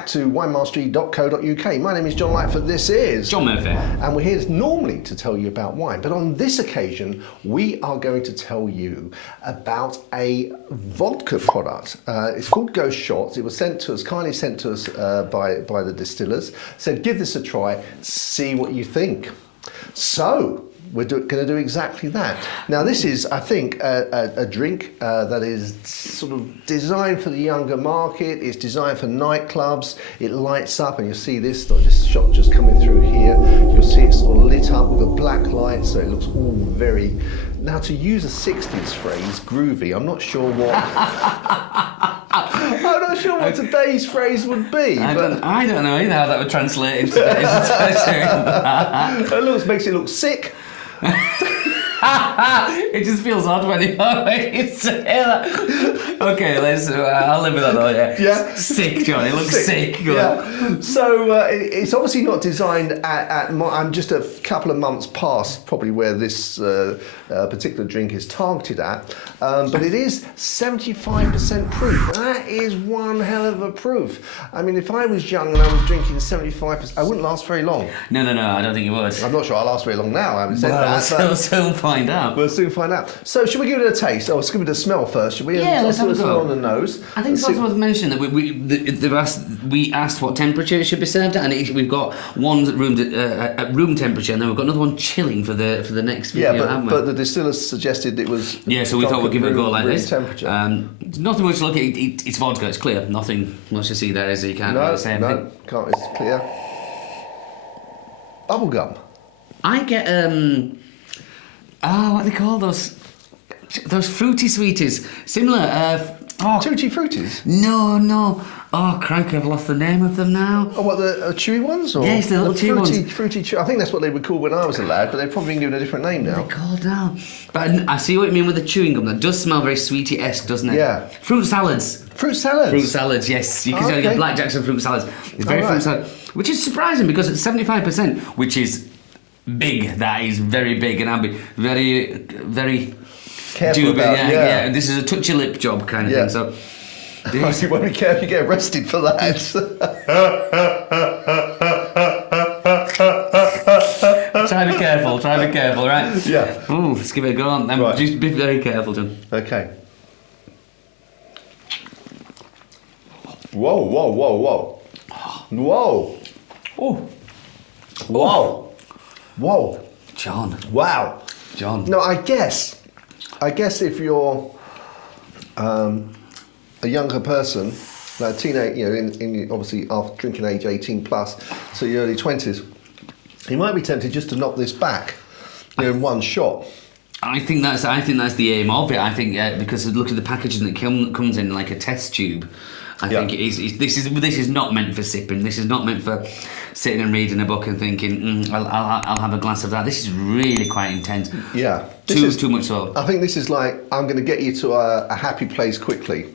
back to winemastery.co.uk. My name is John Lightfoot. This is John Murphy. And we're here normally to tell you about wine, but on this occasion, we are going to tell you about a vodka product. It's called Ghost Shots. It was kindly sent to us by the distillers. Said, give this a try, see what you think. So, we're going to do exactly that. Now, this is, I think, a drink that is sort of designed for the younger market. It's designed for nightclubs. It lights up, and you'll see this shot just coming through here. You'll see it's sort of lit up with a black light, so it looks all very... Now, to use a 60s phrase, groovy, I'm not sure what... I'm not sure what today's phrase would be. I don't know either how that would translate into today's. It makes it look sick. It just feels odd when you say that. Okay, I'll live with that though. Yeah. Sick, John. It looks sick. Yeah. So it's obviously not designed I'm just a couple of months past probably where this particular drink is targeted at, but it is 75% proof. That is one hell of a proof. I mean, if I was young and I was drinking 75%, I wouldn't last very long. No, I don't think you would. I'm not sure I'll last very long now. I haven't said that. We'll soon find out. We'll soon find out. So, should we give it a taste? Oh, let's give it a smell first, should we? Yeah, let's have a go. On the nose. I think it's also worth mentioning that we asked what temperature it should be served at, and we've got one at room temperature, and then we've got another one chilling for the next video. Yeah, but the distillers suggested it was. Yeah, so we thought we'd give it a go like this. Temperature. Nothing much to look at. It's vodka. It's clear. Nothing much to see there, is it? You can't really say anything. No, can't. It's clear. Bubblegum. I get what do they call those fruity sweeties? Similar. Tutti Fruities? No. Oh, crank! I've lost the name of them now. Oh, what, the chewy ones? Or yes, the little chewy ones. Fruity. I think that's what they were called when I was a lad, but they've probably been given a different name now. They're called now. But I see what you mean with the chewing gum. That does smell very sweetie-esque, doesn't it? Yeah. Fruit salads. Fruit salads? Fruit salads, yes. You can get blackjacks and fruit salads. It's very fruit salad. Which is surprising because it's 75%, which is big. That is very big, and I'll be very, very... Careful about it. Yeah. This is a touch your lip job kind of thing, so... You won't be careful, you get arrested for that. Try to be careful, right? Yeah. Ooh, let's give it a go on. Right. Just be very careful, John. Okay. Whoa. Whoa. Oh. Whoa. John. Wow. John. No, I guess if you're a younger person, like a teenage, in obviously after drinking age 18 plus, so your early 20s, you might be tempted just to knock this back, in one shot. I think that's the aim of it. I think because look at the packaging that comes in like a test tube. I think this is not meant for sipping. This is not meant for sitting and reading a book and thinking, I'll have a glass of that. This is really quite intense. Yeah. Too much so. I think this is like, I'm going to get you to a happy place quickly.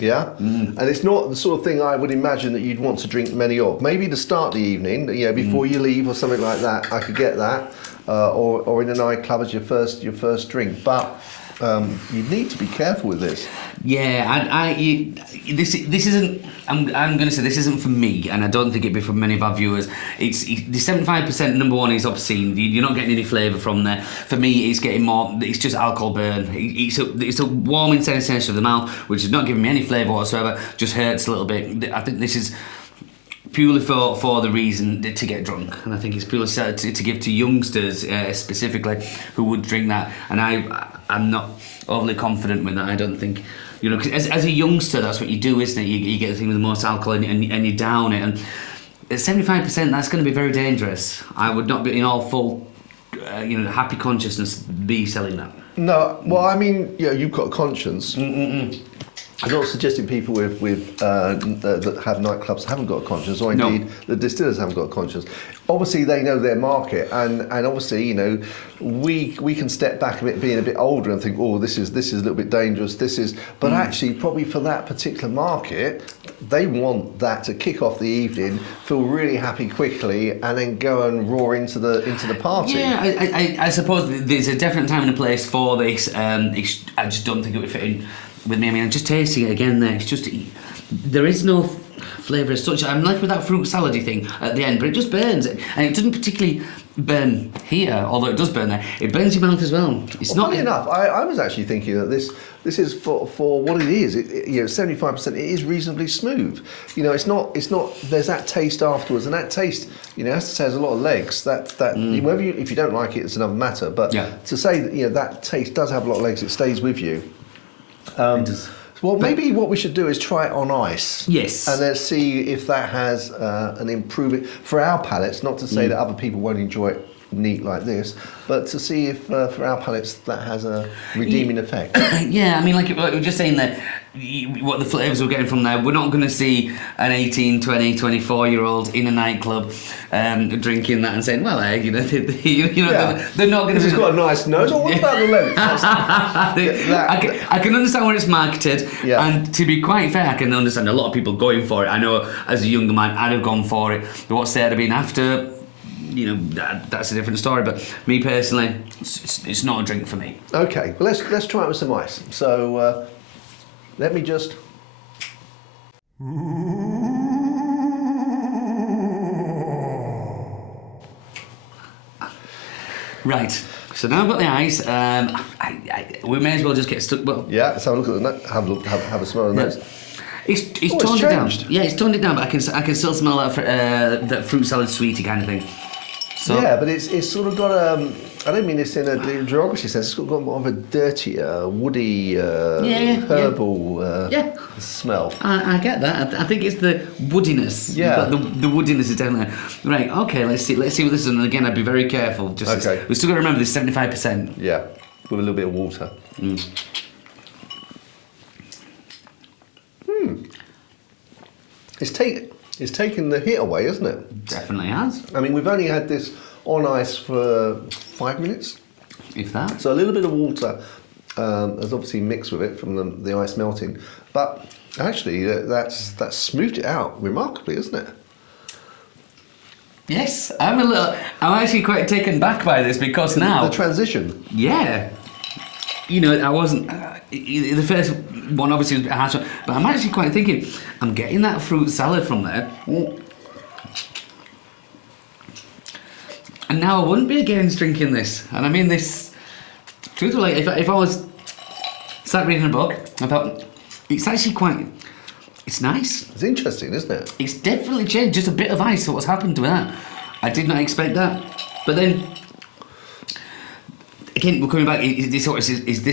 Yeah? And it's not the sort of thing I would imagine that you'd want to drink many of. Maybe to start the evening, before you leave or something like that, I could get that. Or in a nightclub as your first drink. But you need to be careful with this. Yeah, this isn't. I'm going to say this isn't for me, and I don't think it'd be for many of our viewers. It's the 75%. Number one is obscene. You're not getting any flavour from there. For me, it's getting more. It's just alcohol burn. It's a warming sensation of the mouth, which is not giving me any flavour whatsoever. Just hurts a little bit. I think this is purely for the reason to get drunk, and I think it's purely to give to youngsters specifically who would drink that, and I'm not overly confident with that. I don't think, 'cause as a youngster, that's what you do, isn't it? You get the thing with the most alcohol and you down it, and at 75%, that's going to be very dangerous. I would not be in all full, happy consciousness be selling that. No, well, I mean, you've got a conscience. I'm not suggesting people that have nightclubs haven't got a conscience, or indeed the distillers haven't got a conscience. Obviously, they know their market, and obviously, we can step back a bit, being a bit older, and think, oh, this is a little bit dangerous. But actually, probably for that particular market, they want that to kick off the evening, feel really happy quickly, and then go and roar into the party. Yeah, I suppose there's a definite time and a place for this. I just don't think it would fit in with me. I mean, I'm just tasting it again there. It's just, there is no flavour as such. I'm left with that fruit salady thing at the end, but it just burns. And it doesn't particularly burn here, although it does burn there. It burns your mouth as well. It's not... Funny enough, I was actually thinking that this is for what it is. 75%. It is reasonably smooth. It's not. There's that taste afterwards, and that taste, has to say, has a lot of legs. Whether if you don't like it, it's another matter. But to say that that taste does have a lot of legs, it stays with you. It does. Well, maybe what we should do is try it on ice. Yes. And let's see if that has an improvement for our palates. Not to say that other people won't enjoy it neat like this, but to see if for our palates that has a redeeming effect. Yeah, I mean, like we were just saying that what the flavours we're getting from there, we're not going to see an 18, 20, 24-year-old in a nightclub drinking that and saying, well, they're not going to... This has got a nice nose. Oh, what about the length? I can understand where it's marketed, and to be quite fair, I can understand a lot of people going for it. I know as a younger man, I'd have gone for it. But what's there to be after... that's a different story, but me personally, it's not a drink for me. Okay, well let's try it with some ice. So let me just. Right. So now I've got the ice. We may as well just get stuck. Well, yeah. Let's have a look at the nut. Have a smell of the nose. It's toned it down. Yeah, it's toned it down, but I can still smell that fruit salad sweetie kind of thing. So, yeah, but it's sort of got I don't mean this in a derogatory sense. It's got more of a dirtier, woody, herbal smell. I get that. I think it's the woodiness. Yeah. The woodiness is definitely right. Okay, let's see what this is. And again, I'd be very careful. Okay. We still got to remember this 75%. Yeah, with a little bit of water. It's taken the hit away, isn't it? Definitely has. I mean, we've only had this on ice for 5 minutes. If that. So a little bit of water has obviously mixed with it from the ice melting. But actually, that's smoothed it out remarkably, isn't it? Yes, I'm actually quite taken back by this because now... The transition. Yeah. I wasn't... the first one obviously was a bit harsh, but I'm actually quite thinking, I'm getting that fruit salad from there. And now I wouldn't be against drinking this. And I mean this... Truthfully, if I was sat reading a book, I thought, it's actually quite... It's nice. It's interesting, isn't it? It's definitely changed. Just a bit of ice. So what's happened to that? I did not expect that. But then... Again, we're coming back. Is this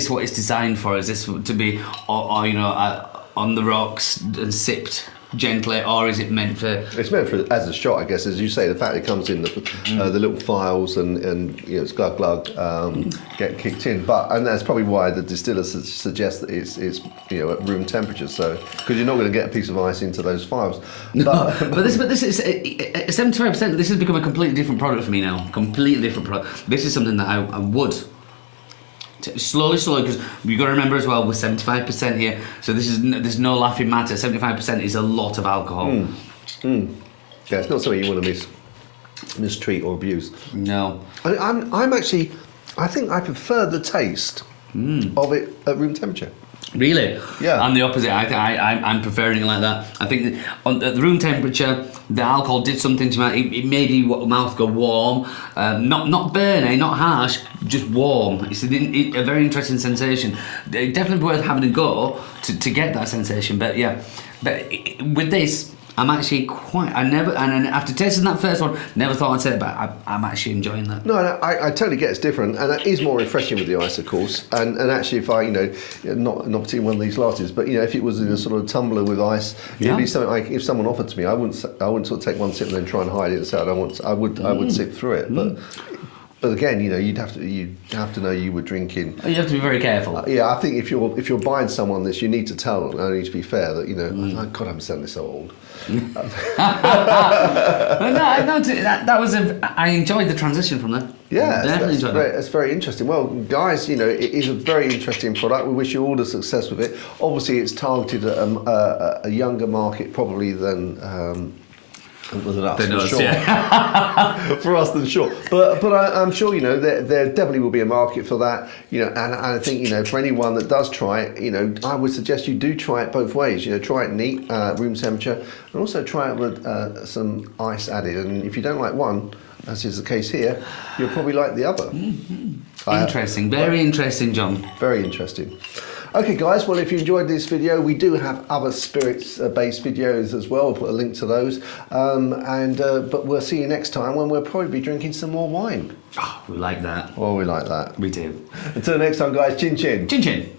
what it's designed for? Is this to be, on the rocks and sipped gently, or is it meant for? It's meant for as a shot, I guess. As you say, the fact it comes in the little vials and it's glug get kicked in. And that's probably why the distiller suggests that it's at room temperature. So because you're not going to get a piece of ice into those vials. But this is 75%. This has become a completely different product for me now. Completely different product. This is something that I would. Slowly, because you've got to remember as well, we're 75% here, so there's no laughing matter. 75% is a lot of alcohol. Yeah, it's not something you want to mistreat or abuse. No. I'm actually, I think I prefer the taste of it at room temperature. Really? Yeah. I'm the opposite. I'm preferring it like that. I think at the room temperature, the alcohol did something to my... It made your mouth go warm. Not burny, not harsh, just warm. It's a very interesting sensation. Definitely worth having a go to get that sensation. But yeah, with this... I'm actually and after tasting that first one, never thought I'd say it, but I'm actually enjoying that. No, I totally get it's different, and it is more refreshing with the ice, of course. And actually, if I, not particularly one of these glasses, but if it was in a sort of tumbler with ice, it'd be something. If someone offered to me, I wouldn't sort of take one sip and then try and hide it and say I would sip through it, But again, you'd have to know you were drinking. You have to be very careful. Yeah, I think if you're buying someone this, you need to tell them. I need to be fair that oh, God, I'm selling this so old. That was I enjoyed the transition from that. Yeah, definitely it's very interesting. Well, guys, it is a very interesting product. We wish you all the success with it. Obviously, it's targeted at a younger market probably than Than us, Than for us, sure. yeah. For us, than sure. But I'm sure, you know, there definitely will be a market for that, you know, and I think, you know, for anyone that does try it, you know, I would suggest you do try it both ways. You know, try it neat, room temperature, and also try it with some ice added. And if you don't like one, as is the case here, you'll probably like the other. Interesting, very interesting, John. Very interesting. Okay guys, well if you enjoyed this video, we do have other spirits based videos as well. We'll put a link to those. But we'll see you next time when we'll probably be drinking some more wine. Oh, we like that. Oh, we like that. We do. Until next time guys, chin chin. Chin chin.